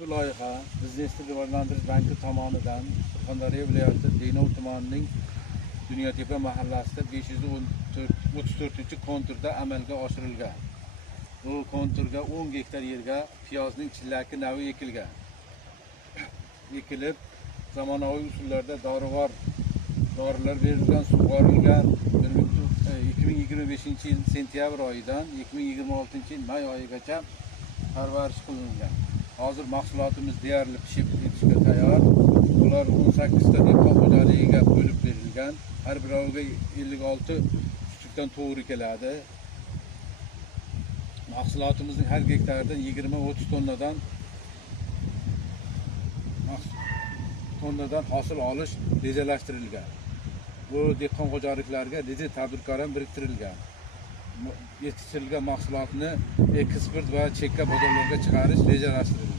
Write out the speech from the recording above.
Bu loyiha Biznesni rivojlantirish banki tomonidan Surxondaryo viloyati Denov tumanining Dunyotepa mahallasida 534-konturda amalga oshirilgan. Bu konturga 10 gektar yerga piyozning chillaki navi ekilgan. Ekilib, zamonaviy usullarda dorilar berilgan, sug'orilgan. 2025-yil sentyabr oyidan 2026-yil may oyigacha parvarish qilingan. Hozir mahsulotimiz deyarli pishib ketishga tayyor. Ular 18 ta dehqon xo'jaligiga bo'lib berilgan. Har biriga 56 kuchukdan to'g'ri keladi. Mahsulotimizning har gektaridan 20-30 tonnadan hosil olish rejalashtirilgan. Bu dehqon xo'jaliklariga reja tadbirkor ham biriktirilgan. Yetishtirilgan mahsulotni eksport va chekka bozorlarga chiqarish rejalashtirilgan.